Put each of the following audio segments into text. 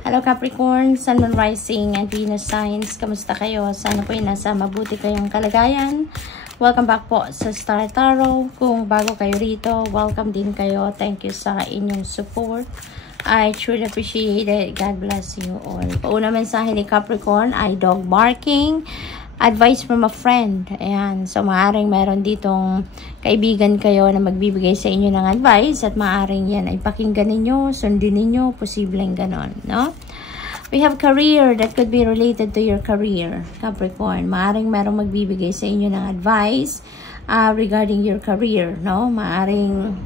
Hello Capricorn, Sun, Moon, Rising, and Venus signs. Kamusta kayo? Sana po nasa mabuti kayong kalagayan. Welcome back po sa Star Tarot. Kung bago kayo rito, welcome din kayo. Thank you sa inyong support. I truly appreciate it. God bless you all. Pauna mensahe ni Capricorn ay dog barking. Advice from a friend. Ayan. So, maaaring meron ditong kaibigan kayo na magbibigay sa inyo ng advice at maaaring yan ay pakinggan ninyo, sundin ninyo, posibleng ganon, no? We have career that could be related to your career, Capricorn. Maaaring merong magbibigay sa inyo ng advice regarding your career, no? Maaaring,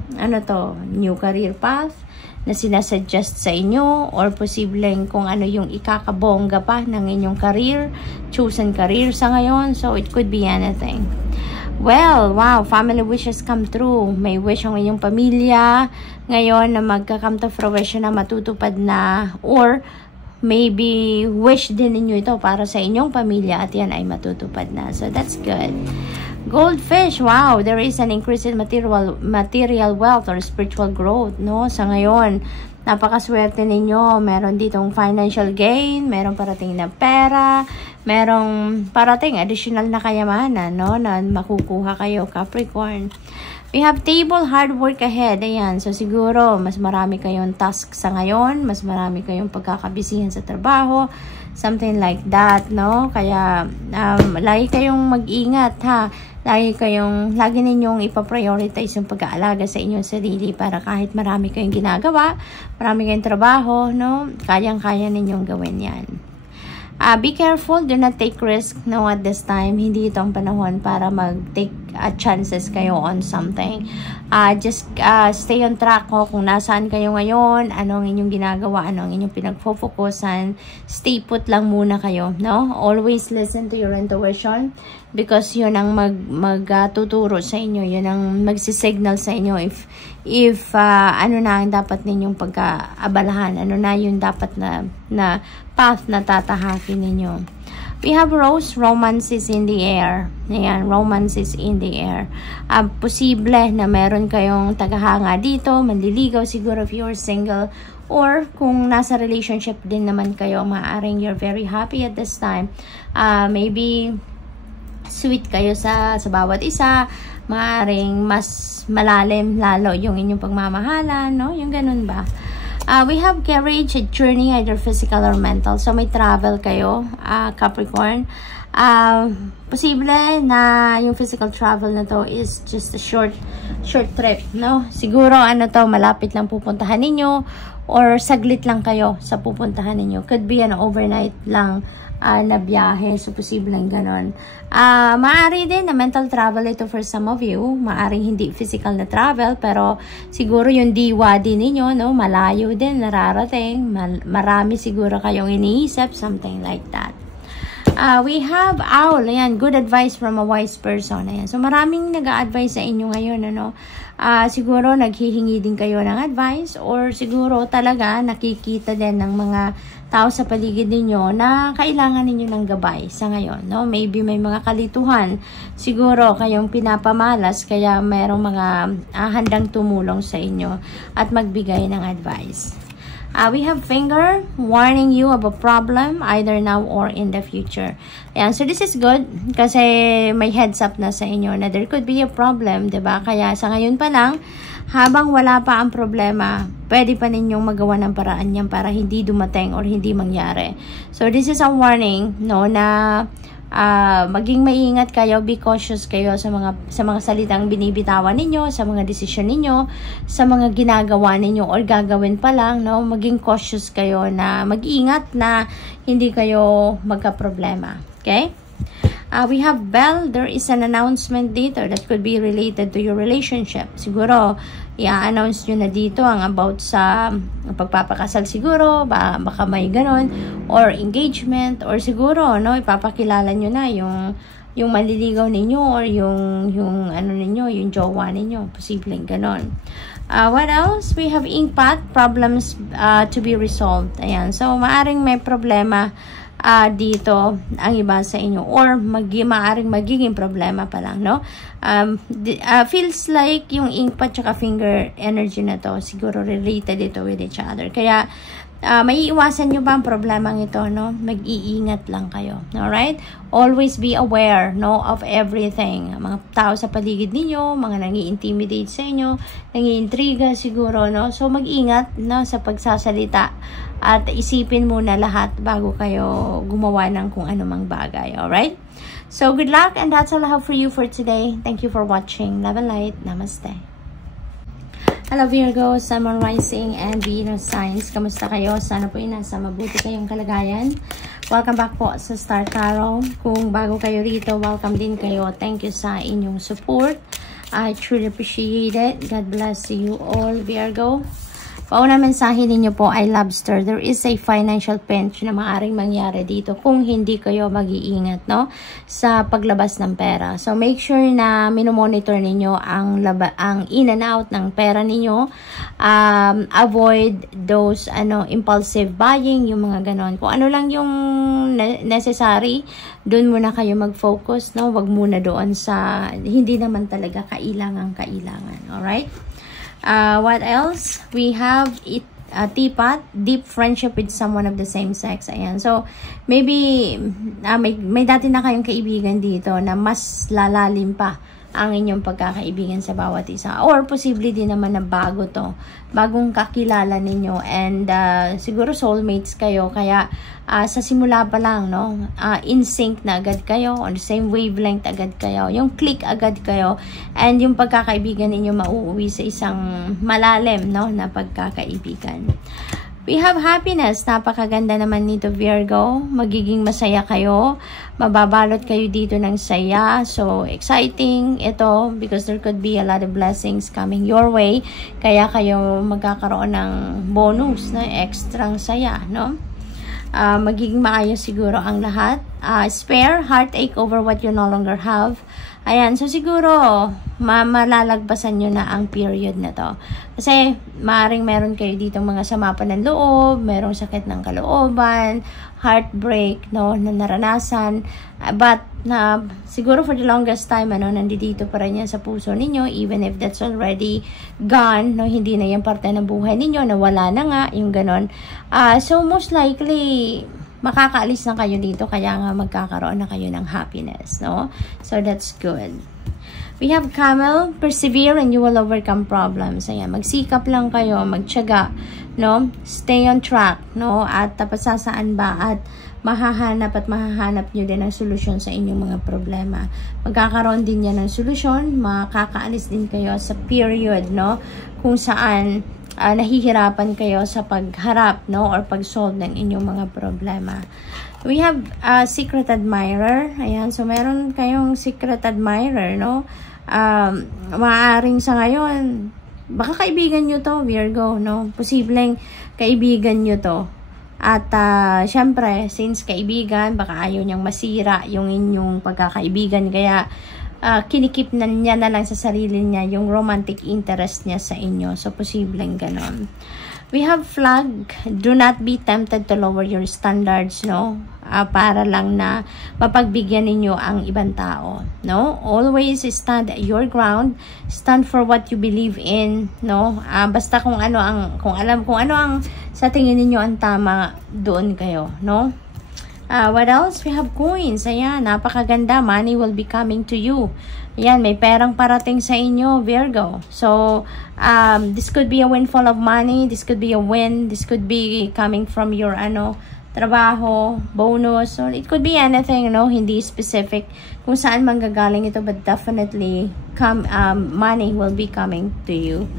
new career path na sinasuggest sa inyo or posibleng kung ano yung ikakabongga pa ng inyong career, chosen career sa ngayon. So, it could be anything. Well, wow, family wishes come true. May wish ang inyong pamilya ngayon na magka-come to fruition na matutupad na, or maybe wish din ninyo ito para sa inyong pamilya at yan ay matutupad na. So, that's good. Goldfish, wow, there is an increase in material wealth or spiritual growth, no? Sa ngayon, napakaswerte ninyo. Meron ditong financial gain, meron parating na pera, merong parating additional na kayamanan, no? Na makukuha kayo, Capricorn. We have table, hard work ahead. Ayan, so siguro, mas marami kayong task sa ngayon, mas marami kayong pagkakabisihan sa trabaho, something like that, no? Kaya, lagi kayong mag-ingat, ha? Lagi ninyong ipaprioritize yung pag-aalaga sa inyong sarili para kahit marami kayong ginagawa, marami kayong trabaho, no? Kayang-kaya ninyong gawin yan. Be careful, do not take risk, no, at this time. Hindi ito ang panahon para mag-take chances kayo on something. Just stay on track ko kung nasaan kayo ngayon, anong inyong ginagawa, anong inyong pinag-focusan. Stay put lang muna kayo, no? Always listen to your intuition because yun ang magtuturo sa inyo, yun ang magsisignal sa inyo if ano na ang dapat ninyong pagkaabalahan, ano na yung dapat na path na tatahakin ninyo. We have rose, romance is in the air. Ayan, romance is in the air. Posible na meron kayong tagahanga dito, manliligaw siguro if you're single, or kung nasa relationship din naman kayo, maaaring you're very happy at this time. Maybe sweet kayo sa bawat isa, maaaring mas malalim lalo yung inyong pagmamahalan, no? Yung ganun ba? We have carriage, a journey, either physical or mental. So, may travel kayo, Capricorn. Posible na yung physical travel na to is just a short trip, no? Siguro, malapit lang pupuntahan ninyo or saglit lang kayo sa pupuntahan ninyo. Could be an overnight lang na biyahe. So, posible lang ganon. Maaari din na mental travel ito for some of you. Maaring hindi physical na travel, pero siguro yung diwa din ninyo, no? Malayo din, nararating. Marami siguro kayong iniisip, something like that. We have owl. Ayan, good advice from a wise person. Ayan. So, maraming nag-a-advise sa inyo ngayon, ano? Siguro naghihingi din kayo ng advice, or siguro talaga nakikita din ng mga tao sa paligid ninyo na kailangan ninyo ng gabay sa ngayon, no? Maybe may mga kalituhan siguro kayong pinapamalas, kaya mayroong mga handang tumulong sa inyo at magbigay ng advice. We have finger, warning you of a problem either now or in the future. Ayan, so this is good kasi may heads up na sa inyo na there could be a problem, diba? Kaya sa ngayon pa lang, habang wala pa ang problema, pwede pa ninyong magawa ng paraan yan para hindi dumating or hindi mangyari. So this is a warning, no, na maging maingat kayo, be cautious kayo sa mga salitang binibitawan ninyo, sa mga desisyon ninyo, sa mga ginagawa ninyo or gagawin pa lang, no? Maging cautious kayo na mag-ingat na hindi kayo magka-problema. Okay? We have bell. There is an announcement dito that could be related to your relationship. Siguro, i-announce nyo na dito ang about sa pagpapakasal siguro, baka may ganon, or engagement, or siguro, no, ipapakilala nyo na yung maliligaw ninyo, or yung jowa ninyo, posibleng ganon. What else? We have inkpot, problems to be resolved. Ayan, so maaring may problema dito ang iba sa inyo, or maaaring magiging problema pa lang, no? Feels like yung inkpot tsaka finger energy na to siguro related ito with each other, kaya May iwasan nyo ba ang problemang ito, no? Mag-iingat lang kayo, alright? Always be aware, no, of everything. Mga tao sa paligid ninyo, mga nang-i-intimidate sa inyo, nang-i-intriga siguro, no? So, mag-ingat, no, sa pagsasalita at isipin muna lahat bago kayo gumawa ng kung anumang bagay, alright? So, good luck, and that's all I have for you for today. Thank you for watching. Love and light. Namaste. Hello Virgo, Sun, Moon, Rising, and Venus signs. Kamusta kayo? Sana po nasa mabuti kayong kalagayan. Welcome back po sa Star Tarot. Kung bago kayo rito, welcome din kayo. Thank you sa inyong support. I truly appreciate it. God bless you all, Virgo. Paunang mensahe ninyo po ay lobster. There is a financial pinch na maaaring mangyari dito kung hindi kayo mag-iingat, no, sa paglabas ng pera. So make sure na minomonitor ninyo ang in and out ng pera ninyo. Avoid those impulsive buying, yung mga ganon. Kung ano lang yung necessary, doon muna kayo mag-focus, no? Wag muna doon sa hindi naman talaga kailangan. Alright? What else? We have teapot, deep friendship with someone of the same sex. Ayan. So, maybe may dati na kayong kaibigan dito na mas lalalim pa ang inyong pagkakaibigan sa bawat isa. Or, posible din naman na bagong kakilala ninyo. And, siguro soulmates kayo. Kaya, sa simula pa lang, no, in sync na agad kayo, on the same wavelength agad kayo, yung click agad kayo, and yung pagkakaibigan ninyo mauuwi sa isang malalim, no, na pagkakaibigan. We have happiness. Napakaganda naman nito, Virgo. Magiging masaya kayo. Mababalot kayo dito ng saya. So, exciting ito because there could be a lot of blessings coming your way. Kaya kayo magkakaroon ng bonus na extrang saya, no? Magiging maayos siguro ang lahat. Spare, heartache over what you no longer have. Ayan, so siguro malalagpasan nyo na ang period na to. Kasi maaaring meron kayo dito mga sama pa ng loob, merong sakit ng kalooban, heartbreak, no, na naranasan. But siguro for the longest time, nandito pa rin yan sa puso ninyo, even if that's already gone, no, hindi na yan parte ng buhay ninyo, nawala na nga, yung ganon. So most likely, makakaalis na kayo dito, kaya nga magkakaroon na kayo ng happiness, no? So, that's good. We have Camel, persevere and you will overcome problems. Ayan, magsikap lang kayo, magtiyaga, no? Stay on track, no? At saan ba? At mahahanap nyo din ang solusyon sa inyong mga problema. Magkakaroon din yan ng solusyon, makakaalis din kayo sa period, no? Kung saan nahihirapan kayo sa pagharap, no, or pag-solve ng inyong mga problema. We have secret admirer. Ayan, so meron kayong secret admirer, no? Maaaring sa ngayon, baka kaibigan nyo to, Virgo, no? Posibleng kaibigan nyo to. At syempre, since kaibigan, baka ayaw niyang masira yung inyong pagkakaibigan, kaya kinikip na niya na lang sa sarili niya yung romantic interest niya sa inyo. So, posibleng ganon. We have flag. Do not be tempted to lower your standards, no? Para lang na mapagbigyan ninyo ang ibang tao, no? Always stand your ground. Stand for what you believe in, no? Basta kung ano ang sa tingin ninyo ang tama, doon kayo, no? What else? We have coins. Ayan, napakaganda. Money will be coming to you. Ayan, may perang parating sa inyo, Virgo. So, this could be a windfall of money. This could be a win. This could be coming from your, trabaho, bonus. So, it could be anything, hindi specific kung saan manggagaling ito. But definitely, money will be coming to you.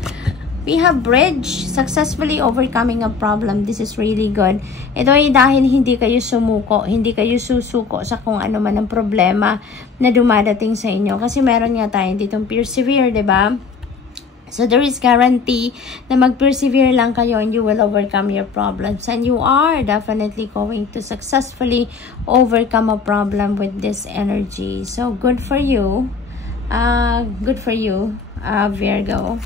We have bridge, successfully overcoming a problem. This is really good. Ito ay dahil hindi kayo sumuko, hindi kayo susuko sa kung ano man ang problema na dumadating sa inyo. Kasi meron nga tayo ditong persevere, diba? So there is guarantee na mag-persevere lang kayo and you will overcome your problems. And you are definitely going to successfully overcome a problem with this energy. So good for you. Good for you, Virgo.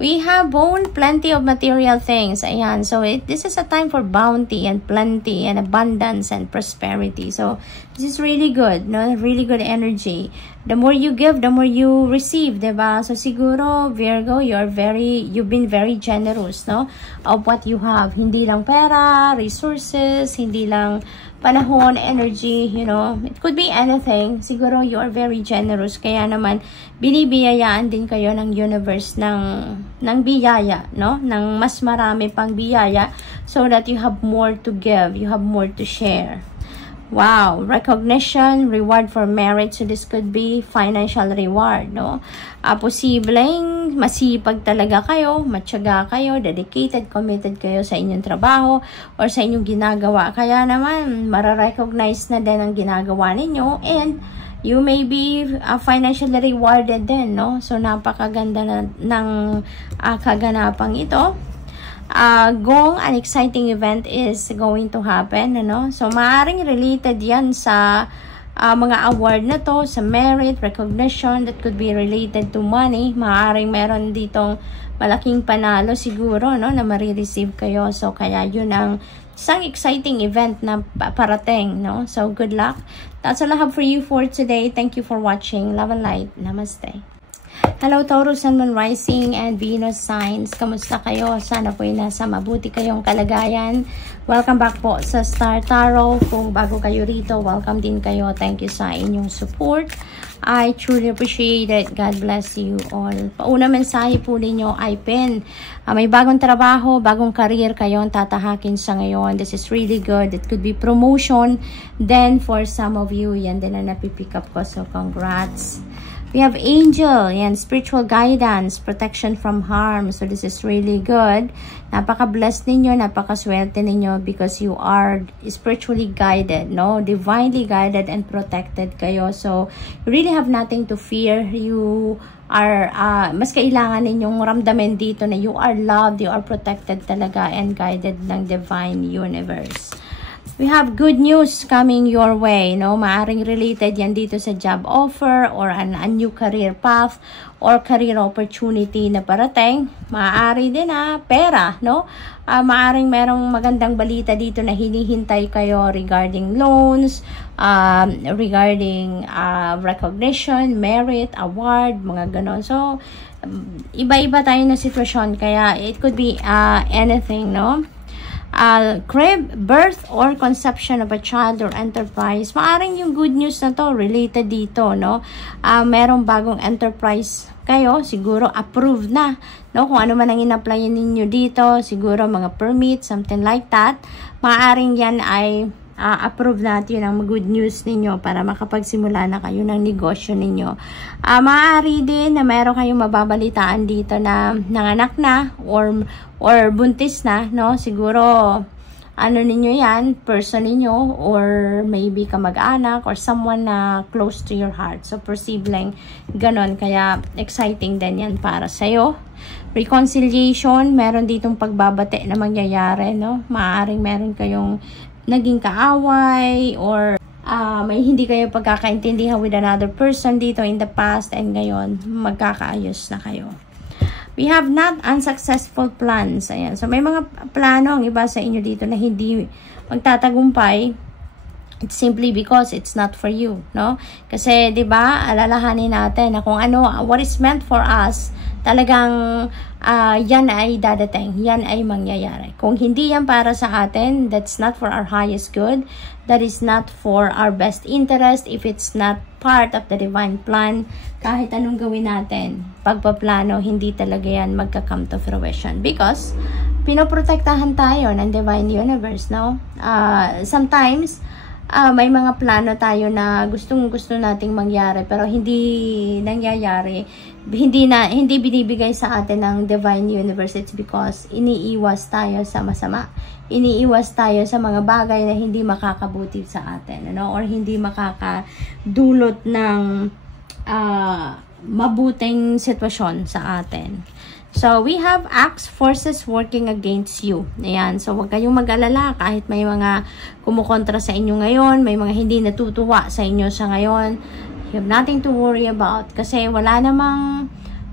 We have plenty of material things. Ayan. So, this is a time for bounty and plenty and abundance and prosperity. So, this is really good. No? Really good energy. The more you give, the more you receive. Diba? So, siguro, Virgo, you've been very generous, no? Of what you have. Hindi lang pera, resources, hindi lang panahon, energy, you know, it could be anything. Siguro you are very generous. Kaya naman, binibiyayaan din kayo ng universe ng biyaya, no? Ng mas marami pang biyaya so that you have more to give, you have more to share. Wow, recognition, reward for merit. So this could be financial reward, no? Posibleng masipag talaga kayo, matyaga kayo, dedicated, committed kayo sa inyong trabaho or sa inyong ginagawa. Kaya naman, mararecognize na din ang ginagawa ninyo and you may be financially rewarded din, no? So napakaganda ng kaganapang ito. Gong, an exciting event is going to happen, ano? So, maaaring related yan sa mga award na to, sa merit, recognition, that could be related to money. Maaaring meron ditong malaking panalo siguro, no, na marireceive kayo. So, kaya yun ang isang exciting event na parating, no? So, good luck. That's all I have for you for today. Thank you for watching. Love and light. Namaste. Hello Taurus, Sun, Moon, Rising, and Venus signs. Kamusta kayo? Sana po ay nasa mabuti kayong kalagayan. Welcome back po sa Star Tarot. Kung bago kayo rito, welcome din kayo. Thank you sa inyong support. I truly appreciate it. God bless you all. Pauna mensahe po ninyo ay pin. May bagong trabaho, bagong career kayong tatahakin sa ngayon. This is really good. It could be promotion. Then for some of you, yan din na napipick up ko. So congrats. We have angel, yan, spiritual guidance, protection from harm. So this is really good. Napaka-blessed ninyo, napaka-swerte ninyo because you are spiritually guided, no? Divinely guided and protected kayo. So you really have nothing to fear. You are, mas kailangan ninyong ramdamin dito na you are loved, you are protected talaga and guided ng divine universe. We have good news coming your way, no? Maaring related yan dito sa job offer or a new career path or career opportunity na parating. Maaari din pera, no? Maaring merong magandang balita dito na hinihintay kayo regarding loans, regarding recognition, merit, award, mga ganon. So, iba-iba tayo na sitwasyon kaya it could be anything, no? Birth or conception of a child or enterprise. Maaring yung good news na to related dito, no? Merong bagong enterprise kayo, siguro approved na, no? Kung ano man ang in-apply ninyo dito, siguro mga permit, something like that. Maaring yan ay approve natin ang good news ninyo para makapagsimula na kayo ng negosyo ninyo. Maaari din na meron kayong mababalitaan dito na nanganak na or buntis na, no? Siguro ano ninyo yan, person ninyo or maybe kamag-anak or someone na close to your heart. So posibleng ganon, kaya exciting din yan para sa'yo. Reconciliation, meron ditong pagbabate na mangyayari, no? Maaaring meron kayong naging kaaway or may hindi kayo pagkakaintindihan with another person dito in the past and ngayon magkakaayos na kayo. We have not unsuccessful plans. Ayan. So may mga plano ang iba sa inyo dito na hindi magtatagumpay. It's simply because it's not for you, no? Kasi 'di ba, alalahanin natin na kung ano, what is meant for us, talagang yan ay dadating, yan ay mangyayari. Kung hindi yan para sa atin, that's not for our highest good, that is not for our best interest, if it's not part of the divine plan, kahit anong gawin natin, pagpaplano, hindi talaga yan magka-come to fruition. Because, pinoprotektahan tayo ng divine universe, no? Sometimes, may mga plano tayo na gustong-gusto nating mangyari pero hindi nangyayari, hindi binibigay sa atin ng divine universe. It's because iniiwas tayo sa masama, iniiwas tayo sa mga bagay na hindi makakabuti sa atin, ano, or hindi makakadulot ng mabuting sitwasyon sa atin. So, we have acts, forces working against you. Ayan. So, huwag kayong mag-alala kahit may mga kumukontra sa inyo ngayon, may mga hindi natutuwa sa inyo sa ngayon. You have nothing to worry about. Kasi wala namang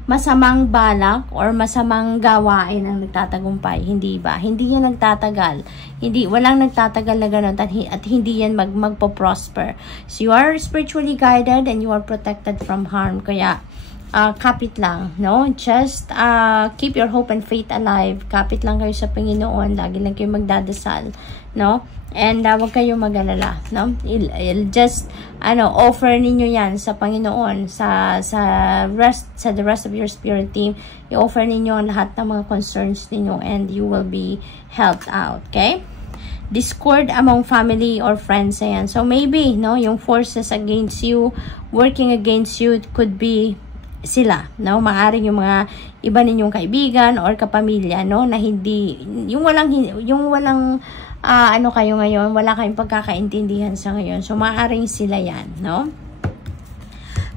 masamang balak or masamang gawain ang nagtatagumpay. Hindi ba? Hindi yan nagtatagal. Walang nagtatagal na ganun at hindi yan magpo-prosper. So you are spiritually guided and you are protected from harm. Kaya, kapit lang, no? Just keep your hope and faith alive. Kapit lang kayo sa Panginoon. Lagi lang kayo magdadasal, no? And wag kayo mag-alala, no? I'll just offer ninyo 'yan sa Panginoon, sa the rest of your spirit team. I-offer ninyo ang lahat ng mga concerns ninyo and you will be helped out, okay? Discord among family or friends, ayan. So maybe, no, yung forces against you, working against you, it could be sila, no? Maaring yung mga iba ninyong kaibigan or kapamilya, no, na hindi yung walang kayo ngayon, wala kayong pagkakaintindihan sa ngayon. So maaring sila 'yan, no?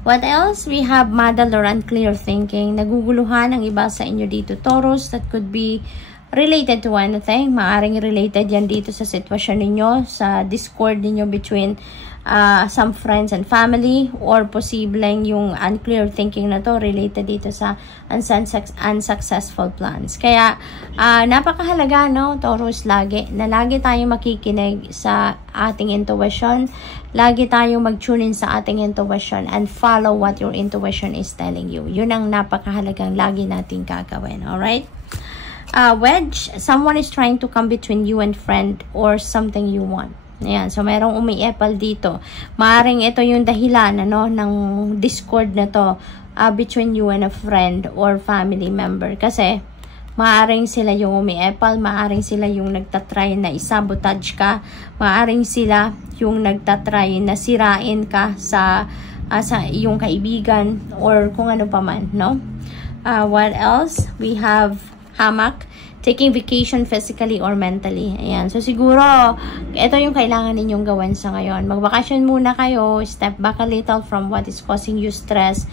What else? We have muddled or unclear thinking. Naguguluhan ang iba sa inyo dito, Taurus. That could be related to anything. Maaring related yan dito sa sitwasyon ninyo, sa discord ninyo between some friends and family, or posibleng yung unclear thinking na to related dito sa unsuccessful plans. Kaya napakahalaga, no, Taurus, lagi tayong makikinig sa ating intuition, lagi tayong mag-tune in sa ating intuition and follow what your intuition is telling you. Yun ang napakahalagang lagi nating gagawin. Alright? Wedge, someone is trying to come between you and friend or something you want. Ayan, so merong umiepal dito. Maaring ito yung dahilan, ng discord na to between you and a friend or family member. Kasi maaring sila yung umiepal, maaring sila yung nagtatry na isabotage ka, maaring sila yung nagtatry na sirain ka sa iyong kaibigan or kung ano pa man, no? What else? We have hamak, taking vacation physically or mentally. Ayan. So, siguro, ito yung kailangan ninyong gawin sa ngayon. Magbakasyon muna kayo. Step back a little from what is causing you stress.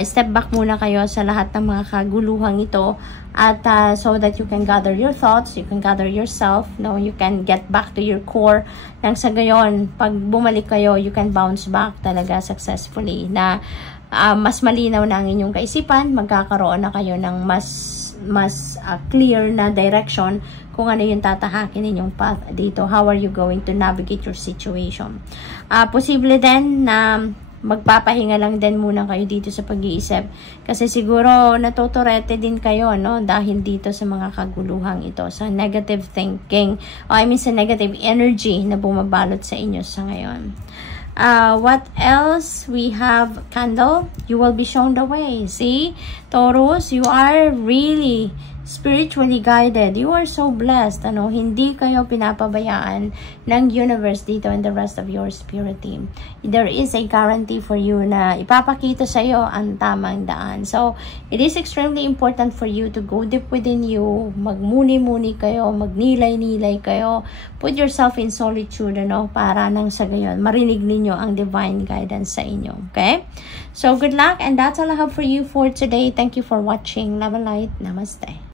Step back muna kayo sa lahat ng mga kaguluhang ito. At so that you can gather your thoughts, you can gather yourself, no? You can get back to your core. Nang sa gayon, pag bumalik kayo, you can bounce back talaga successfully. Na mas malinaw na ang inyong kaisipan, magkakaroon na kayo ng mas clear na direction kung ano yung tatahakin ninyong path dito. How are you going to navigate your situation? Posible din na magpapahinga lang din muna kayo dito sa pag-iisip. Kasi siguro natuturete din kayo, no? Dahil dito sa mga kaguluhang ito. Sa negative thinking, sa negative energy na bumabalot sa inyo sa ngayon. What else? We have candle. You will be shown the way. See, Taurus, you are really spiritually guided. You are so blessed. Hindi kayo pinapabayaan ng universe dito and the rest of your spirit team. There is a guarantee for you na ipapakita sa iyo ang tamang daan. So, it is extremely important for you to go deep within you. Magmuni-muni kayo, magnilay-nilay kayo. Put yourself in solitude, para nang sa gayon marinig ninyo ang divine guidance sa inyo. Okay? So, good luck, and that's all I have for you for today. Thank you for watching. Love and light. Namaste.